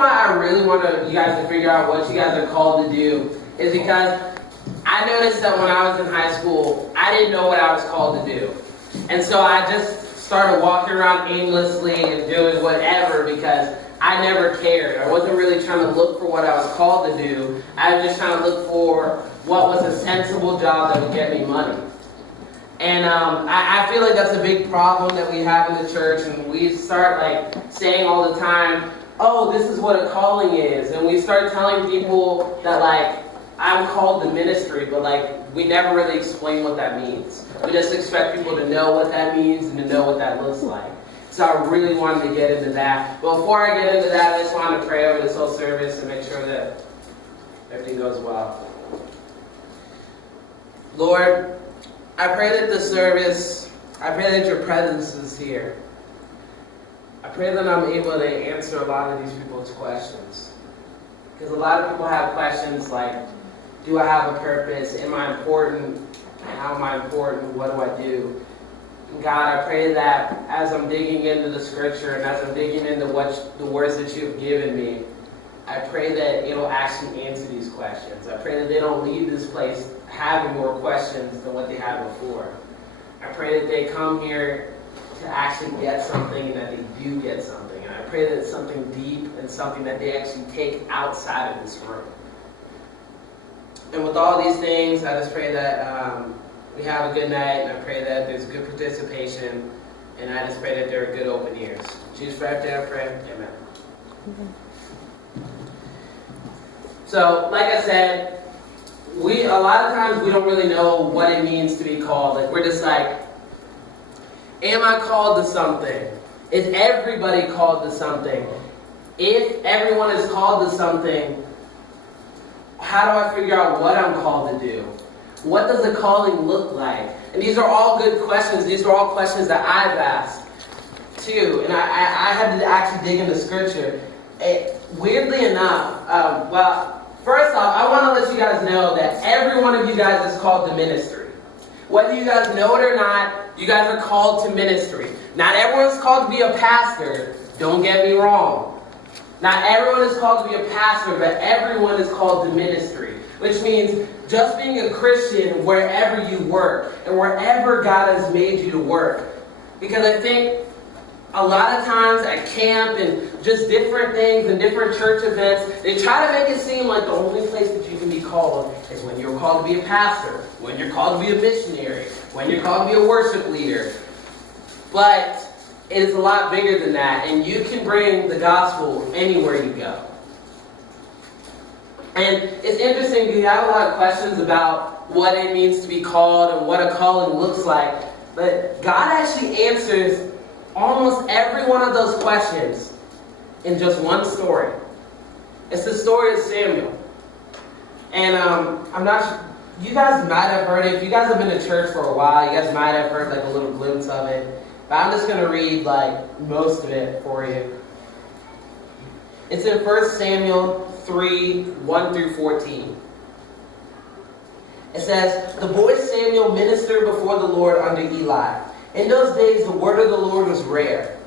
why I really want you guys to figure out what you guys are called to do is because I noticed that when I was in high school, I didn't know what I was called to do. And so I just started walking around aimlessly and doing whatever because I never cared. I wasn't really trying to look for what I was called to do. I was just trying to look for what was a sensible job that would get me money. And I feel like that's a big problem that we have in the church, and we start like saying all the time, oh, this is what a calling is. And we start telling people that like, I'm called to ministry, but like, we never really explain what that means. We just expect people to know what that means and to know what that looks like. So I really wanted to get into that. But before I get into that, I just wanted to pray over this whole service and make sure that everything goes well. Lord, I pray that this service, I pray that your presence is here. I pray that I'm able to answer a lot of these people's questions. Because a lot of people have questions like, do I have a purpose? Am I important? How am I important? What do I do? And God, I pray that as I'm digging into the scripture and as I'm digging into the words that you've given me, I pray that it'll actually answer these questions. I pray that they don't leave this place having more questions than what they had before. I pray that they come here to actually get something and that they do get something. And I pray that it's something deep and something that they actually take outside of this room. And with all these things, I just pray that we have a good night, and I pray that there's good participation, and I just pray that there are good open ears. Jesus, for everything I pray, amen. So, like I said, a lot of times we don't really know what it means to be called. Like, we're just like, am I called to something? Is everybody called to something? If everyone is called to something, how do I figure out what I'm called to do? What does a calling look like? And these are all good questions. These are all questions that I've asked too. And I had to actually dig into scripture. Weirdly enough, first off, I want to let you guys know that every one of you guys is called to ministry. Whether you guys know it or not, you guys are called to ministry. Not everyone's called to be a pastor. Don't get me wrong. Not everyone is called to be a pastor, but everyone is called to ministry. Which means just being a Christian wherever you work and wherever God has made you to work. Because I think a lot of times at camp and just different things and different church events, they try to make it seem like the only place that you can be called is when you're called to be a pastor, when you're called to be a missionary, when you're called to be a worship leader. But it is a lot bigger than that, and you can bring the gospel anywhere you go. And it's interesting because you have a lot of questions about what it means to be called and what a calling looks like. But God actually answers almost every one of those questions in just one story. It's the story of Samuel. And I'm not sure, you guys might have heard it. If you guys have been to church for a while, you guys might have heard like a little glimpse of it. But I'm just going to read like most of it for you. It's in 1 Samuel 3, 1 through 14. It says, the boy Samuel ministered before the Lord under Eli. In those days, the word of the Lord was rare.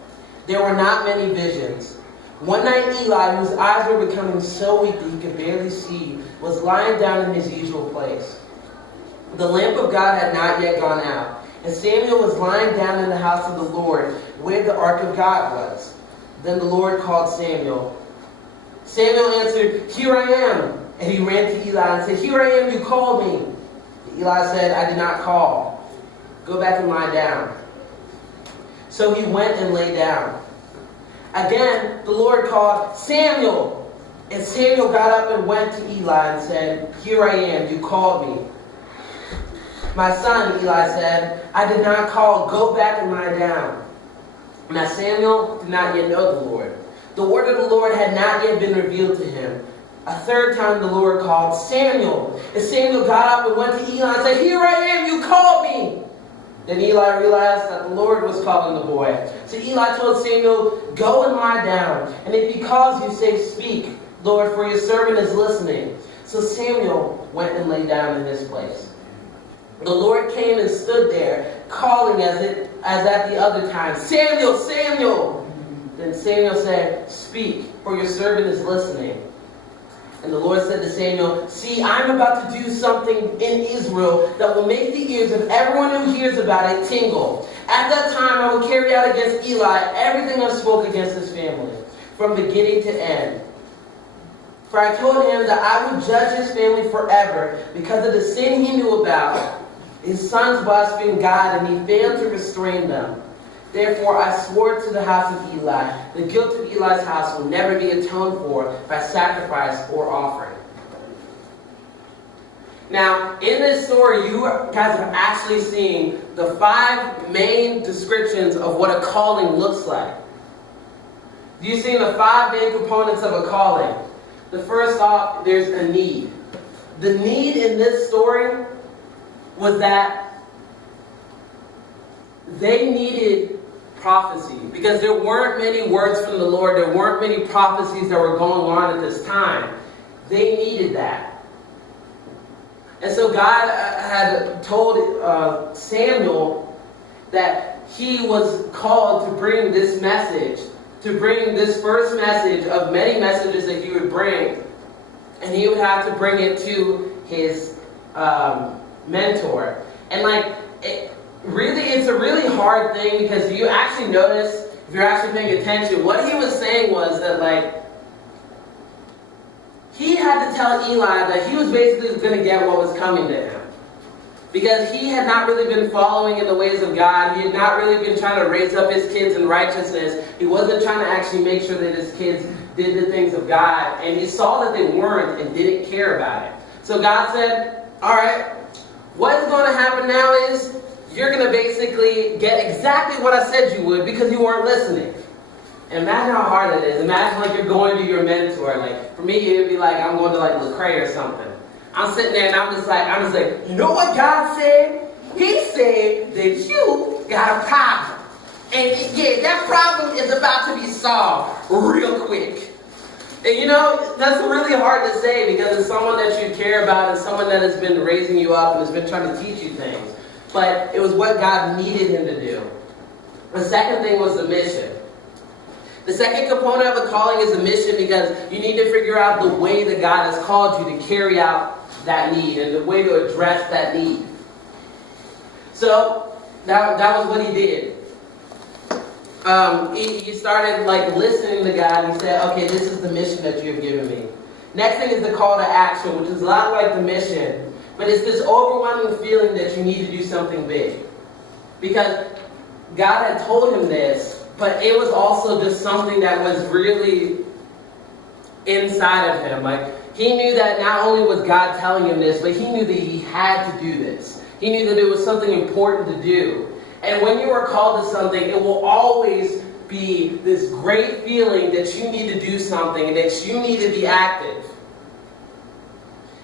There were not many visions. One night, Eli, whose eyes were becoming so weak that he could barely see, was lying down in his usual place. The lamp of God had not yet gone out, and Samuel was lying down in the house of the Lord, where the ark of God was. Then the Lord called Samuel. Samuel answered, "Here I am." And he ran to Eli and said, "Here I am, you called me." Eli said, "I did not call. Go back and lie down." So he went and lay down. Again, the Lord called, "Samuel." And Samuel got up and went to Eli and said, "Here I am, you called me." "My son," Eli said, "I did not call. Go back and lie down." Now Samuel did not yet know the Lord. The word of the Lord had not yet been revealed to him. A third time the Lord called, "Samuel." And Samuel got up and went to Eli and said, "Here I am, you called me." Then Eli realized that the Lord was calling the boy. So Eli told Samuel, "Go and lie down. And if he calls you, say, 'Speak, Lord, for your servant is listening.'" So Samuel went and lay down in his place. The Lord came and stood there, calling as at the other time, "Samuel, Samuel." Then Samuel said, "Speak, for your servant is listening." And the Lord said to Samuel, "See, I'm about to do something in Israel that will make the ears of everyone who hears about it tingle. At that time I will carry out against Eli everything I spoke against his family, from beginning to end. For I told him that I would judge his family forever because of the sin he knew about. His sons blasphemed God, and he failed to restrain them. Therefore I swore to the house of Eli, the guilt of Eli's house will never be atoned for by sacrifice or offering." Now, in this story, you guys are actually seeing the 5 main descriptions of what a calling looks like. You've seen the 5 main components of a calling. The first off, there's a need. The need in this story was that they needed prophecy, because there weren't many words from the Lord. There weren't many prophecies that were going on at this time. They needed that. And so God had told Samuel that he was called to bring this message, to bring this first message of many messages that he would bring. And he would have to bring it to his mentor. And it's a really hard thing, because you actually notice, if you're actually paying attention, what he was saying was that he had to tell Eli that he was basically going to get what was coming to him. Because he had not really been following in the ways of God. He had not really been trying to raise up his kids in righteousness. He wasn't trying to actually make sure that his kids did the things of God. And he saw that they weren't and didn't care about it. So God said, "All right, what's going to happen now is you're going to basically get exactly what I said you would, because you weren't listening." And imagine how hard that is. Imagine you're going to your mentor. For me, it would be like I'm going to Lecrae or something. I'm sitting there and I'm just like, "You know what God said? He said that you got a problem. And that problem is about to be solved real quick." And that's really hard to say, because it's someone that you care about and someone that has been raising you up and has been trying to teach you things. But it was what God needed him to do. The second thing was the mission. The second component of a calling is a mission, because you need to figure out the way that God has called you to carry out that need and the way to address that need. So that was what he did. He started listening to God, and he said, "Okay, this is the mission that you have given me." Next thing is the call to action, which is a lot like the mission, but it's this overwhelming feeling that you need to do something big. Because God had told him this, but it was also just something that was really inside of him. He knew that not only was God telling him this, but he knew that he had to do this. He knew that it was something important to do. And when you are called to something, it will always be this great feeling that you need to do something and that you need to be active.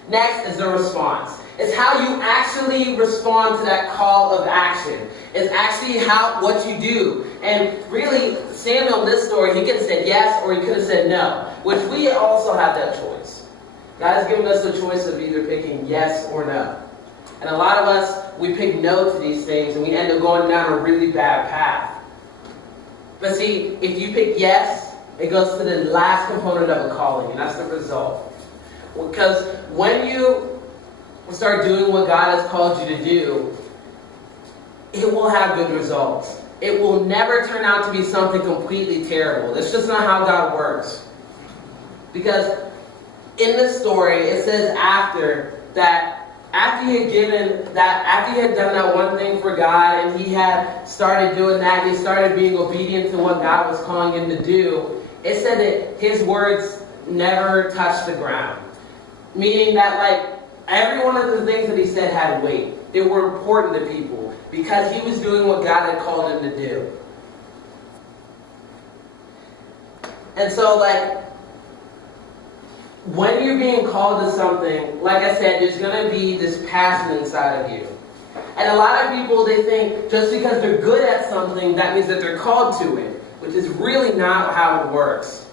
Next is the response. It's how you actually respond to that call of action. It's actually what you do. And really, Samuel in this story, he could have said yes or he could have said no, which we also have that choice. God has given us the choice of either picking yes or no. And a lot of us, we pick no to these things and we end up going down a really bad path. But see, if you pick yes, it goes to the last component of a calling, and that's the result. Because when you start doing what God has called you to do, it will have good results. It will never turn out to be something completely terrible. That's just not how God works. Because in this story, it says after he had done that one thing for God, and he had started doing that, and he started being obedient to what God was calling him to do, it said that his words never touched the ground. Meaning that every one of the things that he said had weight. They were important to people because he was doing what God had called him to do. And so when you're being called to something, like I said, there's going to be this passion inside of you. And a lot of people, they think just because they're good at something, that means that they're called to it, which is really not how it works.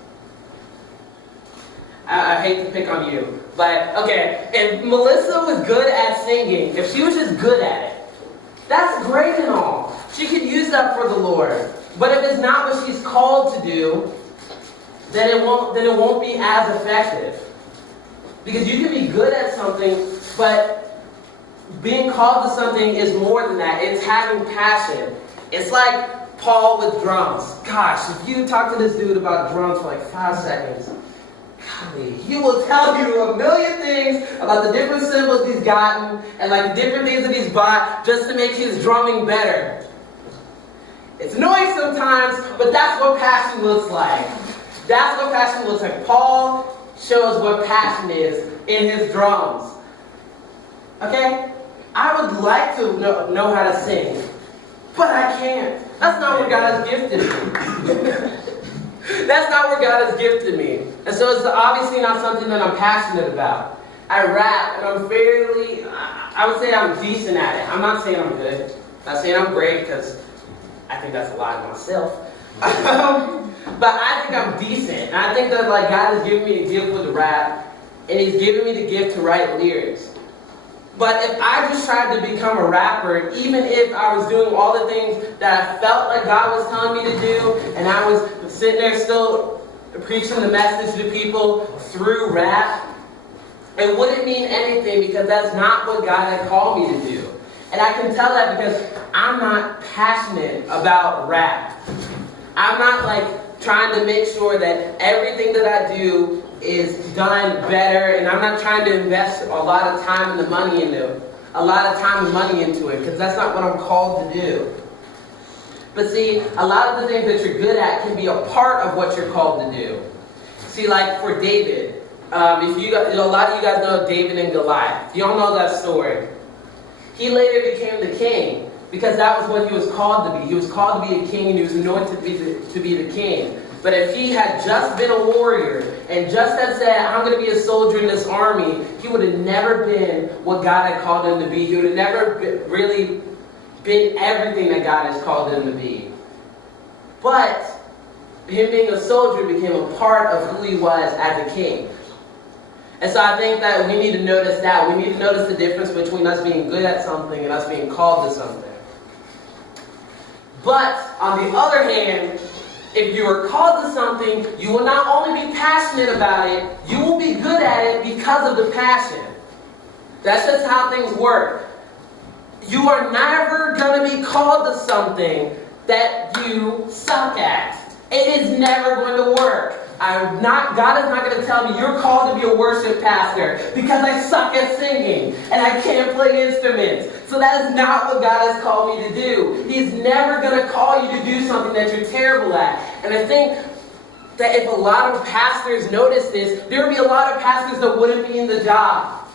I hate to pick on you, but okay, if Melissa was good at singing, if she was just good at it, that's great and all. She could use that for the Lord. But if it's not what she's called to do, then it won't be as effective. Because you can be good at something, but being called to something is more than that. It's having passion. It's like Paul with drums. Gosh, if you talk to this dude about drums for like 5 seconds, golly, he will tell you a million things about the different cymbals he's gotten and like the different things that he's bought just to make his drumming better. It's annoying sometimes, but that's what passion looks like. That's what passion looks like. Paul shows what passion is in his drums. Okay? I would like to know how to sing, but I can't. That's not what God has gifted me. That's not what God has gifted me. And so it's obviously not something that I'm passionate about. I rap, and I would say I'm decent at it. I'm not saying I'm good. I'm not saying I'm great, because I think that's a lie to myself. But I think I'm decent. And I think that like God has given me a gift with the rap, and He's given me the gift to write lyrics. But if I just tried to become a rapper, even if I was doing all the things that I felt like God was telling me to do, and I was sitting there still preaching the message to people through rap, it wouldn't mean anything, because that's not what God had called me to do. And I can tell that because I'm not passionate about rap. I'm not like trying to make sure that everything that I do is done better, and I'm not trying to invest a lot of time and money into it, because that's not what I'm called to do. But see, a lot of the things that you're good at can be a part of what you're called to do. See, like for David, a lot of you guys know David and Goliath. You all know that story. He later became the king, because that was what he was called to be. He was called to be a king, and he was anointed to be the king. But if he had just been a warrior and just had said, I'm going to be a soldier in this army, he would have never been what God had called him to be. He would have never really been everything that God has called him to be. But him being a soldier became a part of who he was as a king. And so I think that we need to notice that. We need to notice the difference between us being good at something and us being called to something. But on the other hand, if you are called to something, you will not only be passionate about it, you will be good at it because of the passion. That's just how things work. You are never going to be called to something that you suck at. It is never going to work. God is not going to tell me you're called to be a worship pastor because I suck at singing and I can't play instruments. So that is not what God has called me to do. He's never going to call you to do something that you're terrible at. And I think that if a lot of pastors notice this, there would be a lot of pastors that wouldn't be in the job.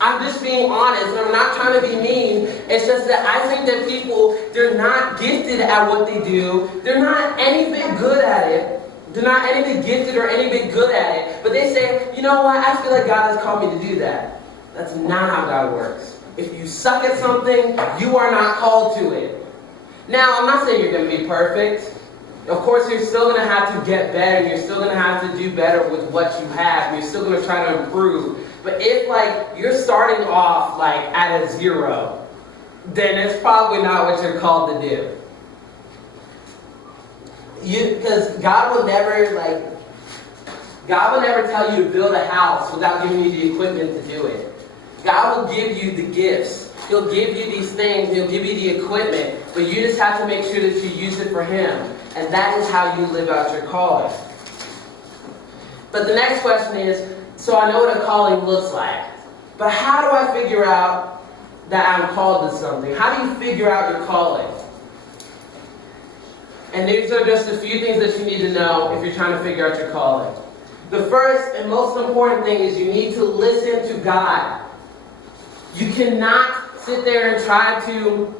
I'm just being honest, and I'm not trying to be mean. It's just that I think that people, they're not gifted at what they do. They're not any bit good at it. They're not any bit gifted or any bit good at it. But they say, you know what, I feel like God has called me to do that. That's not how God works. If you suck at something, you are not called to it. Now, I'm not saying you're going to be perfect. Of course, you're still going to have to get better, and you're still going to have to do better with what you have. You're still going to try to improve. But if, you're starting off, at a 0, then it's probably not what you're called to do. Because God will never tell you to build a house without giving you the equipment to do it. God will give you the gifts. He'll give you these things. He'll give you the equipment. But you just have to make sure that you use it for Him. And that is how you live out your calling. But the next question is, so I know what a calling looks like. But how do I figure out that I'm called to something? How do you figure out your calling? And these are just a few things that you need to know if you're trying to figure out your calling. The first and most important thing is you need to listen to God. You cannot sit there and try to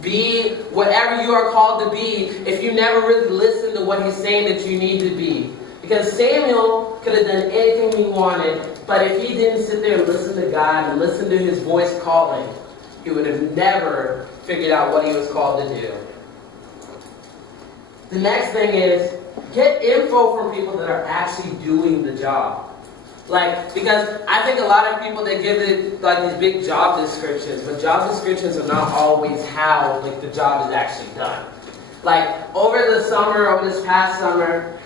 be whatever you are called to be if you never really listen to what He's saying that you need to be. Because Samuel could have done anything he wanted, but if he didn't sit there and listen to God and listen to His voice calling, he would have never figured out what he was called to do. The next thing is, get info from people that are actually doing the job. Because I think a lot of people, they give it these big job descriptions, but job descriptions are not always how the job is actually done. Over this past summer,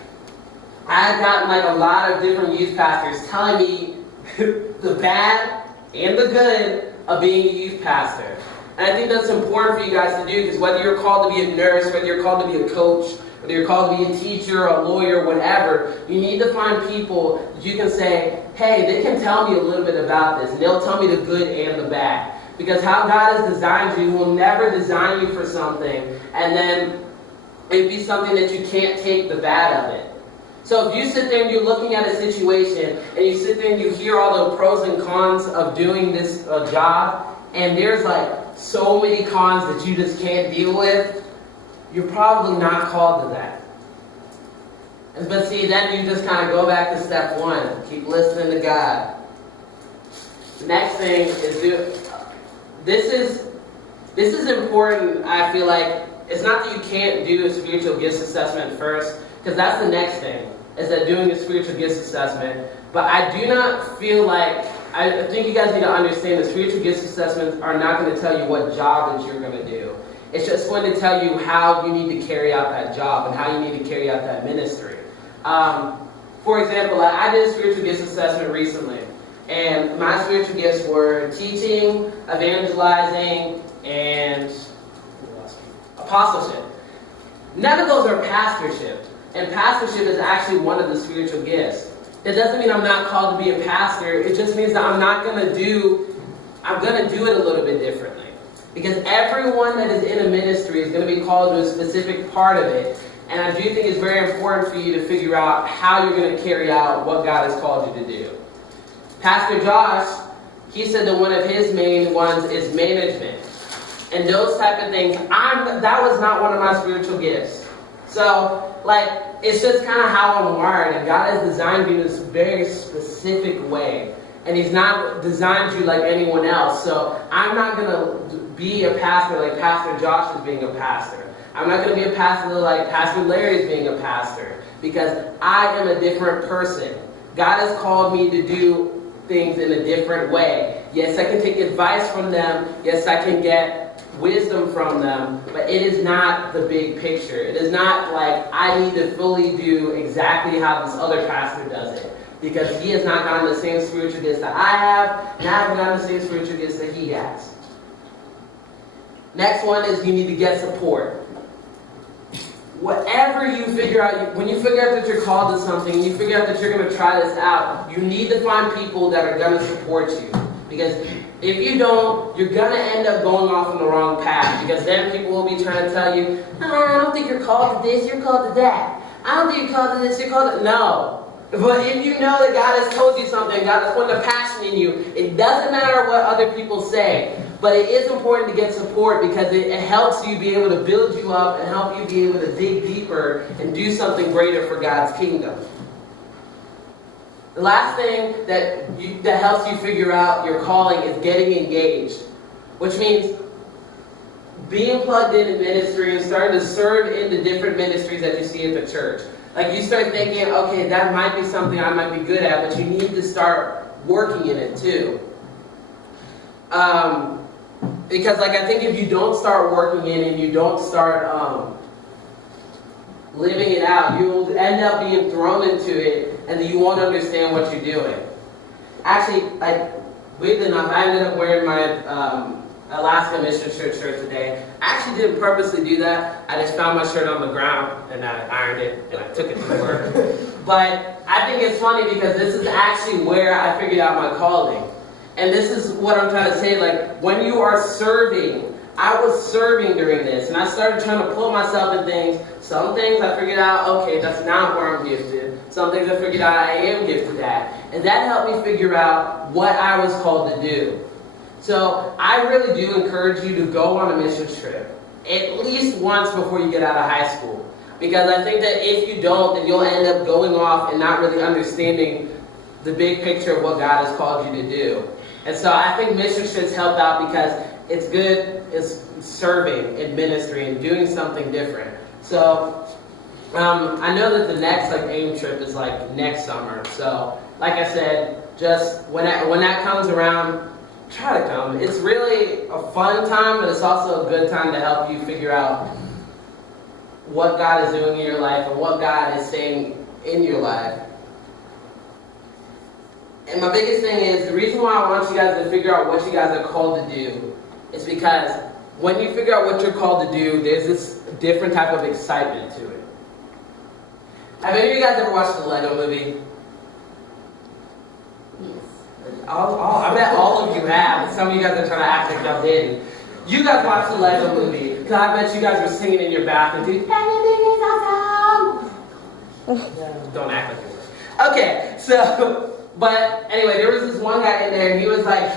I've gotten like a lot of different youth pastors telling me the bad and the good of being a youth pastor. And I think that's important for you guys to do, because whether you're called to be a nurse, whether you're called to be a coach, whether you're called to be a teacher, a lawyer, whatever, you need to find people that you can say, hey, they can tell me a little bit about this, and they'll tell me the good and the bad. Because how God has designed you, He will never design you for something, and then it'd be something that you can't take the bad of it. So if you sit there and you're looking at a situation, and you sit there and you hear all the pros and cons of doing this job, and there's like so many cons that you just can't deal with, you're probably not called to that. But see, then you just kind of go back to step one. Keep listening to God. The next thing is this is important. I feel like it's not that you can't do a spiritual gifts assessment first, because that's the next thing, is that doing a spiritual gifts assessment. But I do not feel like, I think you guys need to understand that spiritual gifts assessments are not going to tell you what job that you're going to do. It's just going to tell you how you need to carry out that job and how you need to carry out that ministry. For example, I did a spiritual gifts assessment recently, and my spiritual gifts were teaching, evangelizing, and apostleship. None of those are pastorship, and pastorship is actually one of the spiritual gifts. It doesn't mean I'm not called to be a pastor. It just means that I'm going to do it a little bit differently. Because everyone that is in a ministry is going to be called to a specific part of it. And I do think it's very important for you to figure out how you're going to carry out what God has called you to do. Pastor Josh, he said that one of his main ones is management. And those type of things, that was not one of my spiritual gifts. So, it's just kind of how I'm wired. And God has designed me in this very specific way. And He's not designed you like anyone else. So I'm not going to be a pastor like Pastor Josh is being a pastor. I'm not going to be a pastor like Pastor Larry is being a pastor. Because I am a different person. God has called me to do things in a different way. Yes, I can take advice from them. Yes, I can get wisdom from them. But it is not the big picture. It is not like I need to fully do exactly how this other pastor does it. Because he has not gotten the same spiritual gifts that I have, and I haven't gotten the same spiritual gifts that he has. Next one is you need to get support. Whatever you figure out, when you figure out that you're called to something, you figure out that you're going to try this out, you need to find people that are going to support you. Because if you don't, you're going to end up going off on the wrong path. Because then people will be trying to tell you, I don't think you're called to this, you're called to that. I don't think you're called to this, you're called to... No. But if you know that God has told you something, God has put a passion in you, it doesn't matter what other people say. But it is important to get support because it helps you be able to build you up and help you be able to dig deeper and do something greater for God's kingdom. The last thing that helps you figure out your calling is getting engaged, which means being plugged into ministry and starting to serve in the different ministries that you see at the church. Like you start thinking, okay, that might be something I might be good at, but you need to start working in it too. Because I think if you don't start working in it and you don't start living it out, you'll end up being thrown into it and then you won't understand what you're doing. Actually, weirdly enough, I ended up wearing my Alaska Mission shirt today. I actually didn't purposely do that. I just found my shirt on the ground and I ironed it and I took it to work. But I think it's funny because this is actually where I figured out my calling. And this is what I'm trying to say, when you are serving, I was serving during this, and I started trying to pull myself in things. Some things I figured out, okay, that's not where I'm gifted. Some things I figured out I am gifted at. And that helped me figure out what I was called to do. So I really do encourage you to go on a mission trip, at least once before you get out of high school. Because I think that if you don't, then you'll end up going off and not really understanding the big picture of what God has called you to do. And so I think mission trips help out because it's good, it's serving in ministry and doing something different. So I know that the next AIM trip is next summer. So like I said, just when that comes around, try to come. It's really a fun time, but it's also a good time to help you figure out what God is doing in your life and what God is saying in your life. And my biggest thing is, the reason why I want you guys to figure out what you guys are called to do is because when you figure out what you're called to do, there's this different type of excitement to it. Have any of you guys ever watched the Lego movie? Yes. I bet all of you have. Some of you guys are trying to act like y'all didn't. You guys watched the Lego movie, because I bet you guys were singing in your bathroom, dude. Anything is awesome! Don't act like you were. Okay, so, but anyway, there was this one guy in there, and he was like,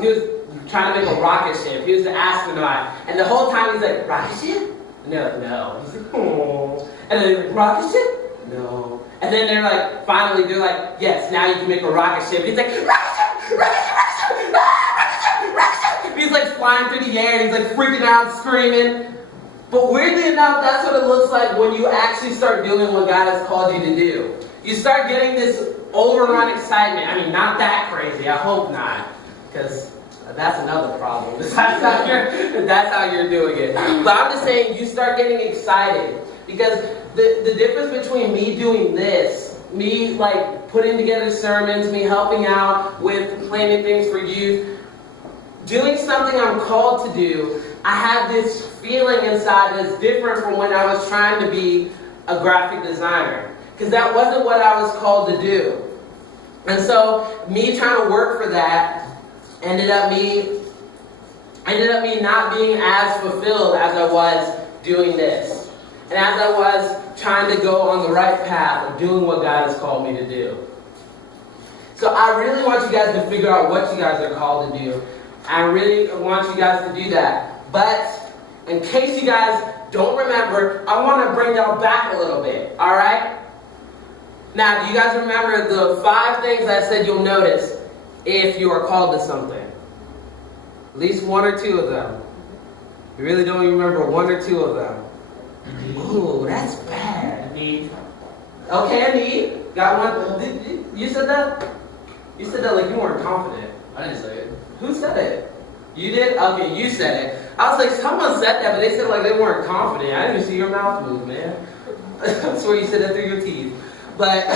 he was trying to make a rocket ship. He was the astronaut. And the whole time he's like, rocket ship? And they're like, no. He's like, oh. And then they're like, rocket ship? No. And then they're like, finally, they're like, yes, now you can make a rocket ship. He's like, rocket ship! Rocket ship! Rocket ship! Ah, rocket ship! Rocket ship! He's like flying through the air, and he's like freaking out, screaming. But weirdly enough, that's what it looks like when you actually start doing what God has called you to do. You start getting this overrun excitement. I mean, not that crazy. I hope not. Because that's another problem. That's how you're doing it. But I'm just saying, you start getting excited. Because the difference between me doing this, me like putting together sermons, me helping out with planning things for youth, doing something I'm called to do, I have this feeling inside that's different from when I was trying to be a graphic designer. Because that wasn't what I was called to do. And so, me trying to work for that ended up me not being as fulfilled as I was doing this. And as I was trying to go on the right path of doing what God has called me to do. So I really want you guys to figure out what you guys are called to do. I really want you guys to do that. But in case you guys don't remember, I want to bring y'all back a little bit. Alright? Now, do you guys remember the 5 things I said you'll notice if you are called to something? At least 1 or 2 of them. You really don't even remember 1 or 2 of them. Ooh, that's bad. Need. Okay, I need. Got one. You said that? You said that like you weren't confident. I didn't say it. Who said it? You did? Okay, you said it. I was like, someone said that, but they said it like they weren't confident. I didn't even see your mouth move, man. I swear you said that through your teeth. But,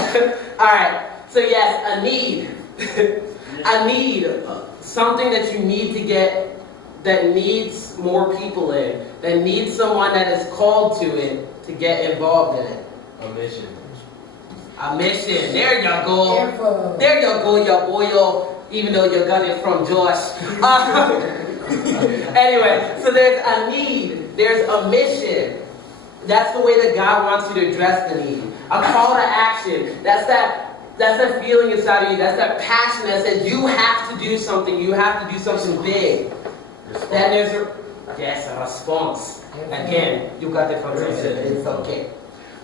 alright. So yes, a need. A need. Something that you need to get, that needs more people in. That needs someone that is called to it to get involved in it. A mission. A mission. There you go. There you go, your boyo. Even though you got it from Josh. Anyway, so there's a need. There's a mission. That's the way that God wants you to address the need. A call to action. That's that feeling inside of you. That's that passion that says you have to do something. You have to do something big. Then there's a response. Again, you got the from It's okay.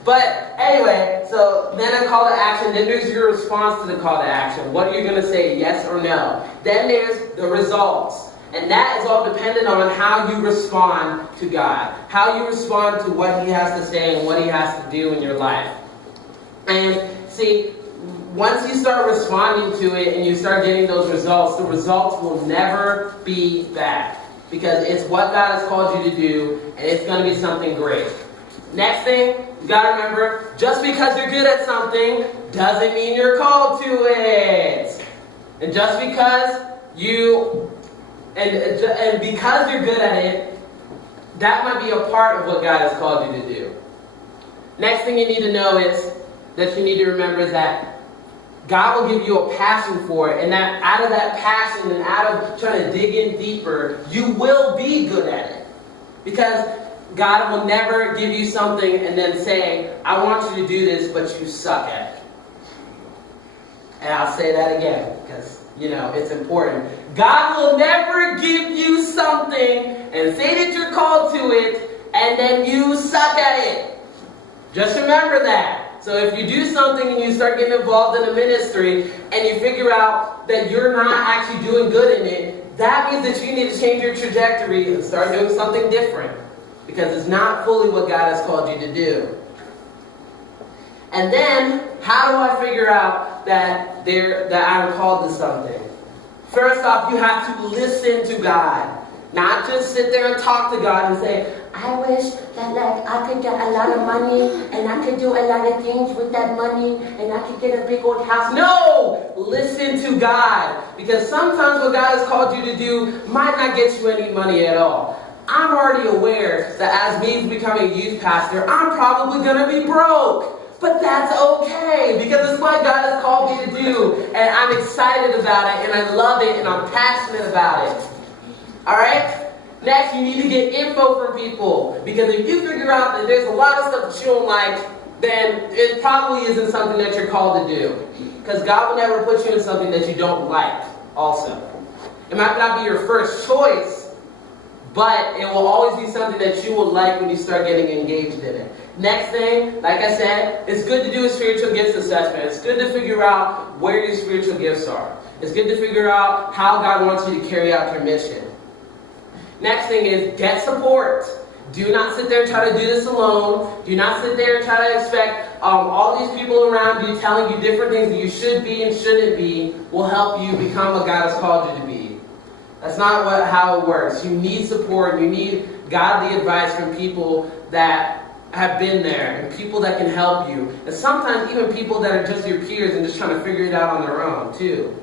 But anyway, so then a call to action, then there's your response to the call to action. What are you going to say, yes or no? Then there's the results. And that is all dependent on how you respond to God. How you respond to what He has to say and what He has to do in your life. And see, once you start responding to it and you start getting those results, the results will never be bad. Because it's what God has called you to do, and it's going to be something great. Next thing, you got to remember, just because you're good at something doesn't mean you're called to it. And just because and because you're good at it, that might be a part of what God has called you to do. Next thing you need to know is that you need to remember is that God will give you a passion for it, and that out of that passion and out of trying to dig in deeper, you will be good at it. Because God will never give you something and then say, I want you to do this, but you suck at it. And I'll say that again, because, it's important. God will never give you something and say that you're called to it, and then you suck at it. Just remember that. So if you do something and you start getting involved in a ministry, and you figure out that you're not actually doing good in it, that means that you need to change your trajectory and start doing something different. Because it's not fully what God has called you to do. And then, how do I figure out that I'm called to something? First off, you have to listen to God. Not just sit there and talk to God and say, I wish that I could get a lot of money and I could do a lot of things with that money and I could get a big old house. No! Listen to God. Because sometimes what God has called you to do might not get you any money at all. I'm already aware that as me becoming a youth pastor, I'm probably going to be broke. But that's okay, because it's what God has called me to do. And I'm excited about it, and I love it, and I'm passionate about it. Alright? Next, you need to get info from people. Because if you figure out that there's a lot of stuff that you don't like, then it probably isn't something that you're called to do. Because God will never put you in something that you don't like also. It might not be your first choice, but it will always be something that you will like when you start getting engaged in it. Next thing, like I said, it's good to do a spiritual gifts assessment. It's good to figure out where your spiritual gifts are. It's good to figure out how God wants you to carry out your mission. Next thing is get support. Do not sit there and try to do this alone. Do not sit there and try to expect all these people around you telling you different things that you should be and shouldn't be will help you become what God has called you to be. That's not how it works. You need support. You need godly advice from people that have been there and people that can help you. And sometimes even people that are just your peers and just trying to figure it out on their own too.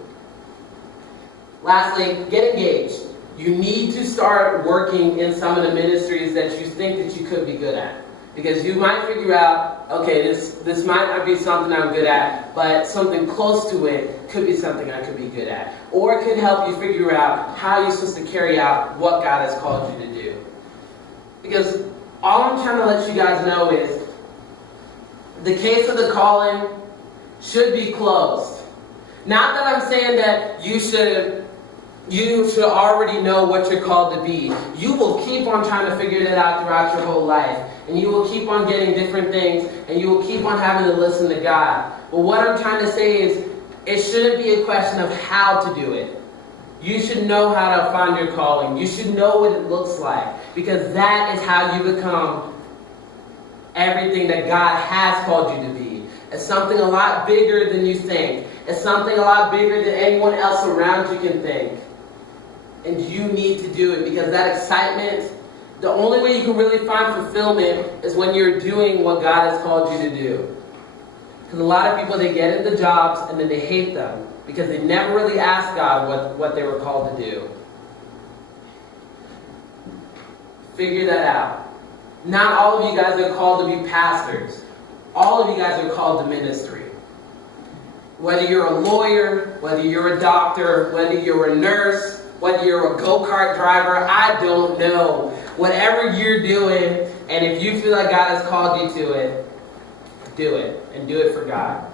Lastly, get engaged. You need to start working in some of the ministries that you think that you could be good at. Because you might figure out, okay, this might not be something I'm good at, but something close to it could be something I could be good at. Or it could help you figure out how you're supposed to carry out what God has called you to do. Because all I'm trying to let you guys know is the case of the calling should be closed. Not that I'm saying that you should already know what you're called to be. You will keep on trying to figure that out throughout your whole life. And you will keep on getting different things. And you will keep on having to listen to God. But what I'm trying to say is, it shouldn't be a question of how to do it. You should know how to find your calling. You should know what it looks like. Because that is how you become everything that God has called you to be. It's something a lot bigger than you think. It's something a lot bigger than anyone else around you can think. And you need to do it, because that excitement, the only way you can really find fulfillment is when you're doing what God has called you to do. Because a lot of people, they get into jobs and then they hate them because they never really asked God what they were called to do. Figure that out. Not all of you guys are called to be pastors. All of you guys are called to ministry. Whether you're a lawyer, whether you're a doctor, whether you're a nurse, whether you're a go-kart driver, I don't know. Whatever you're doing, and if you feel like God has called you to it, do it. And do it for God.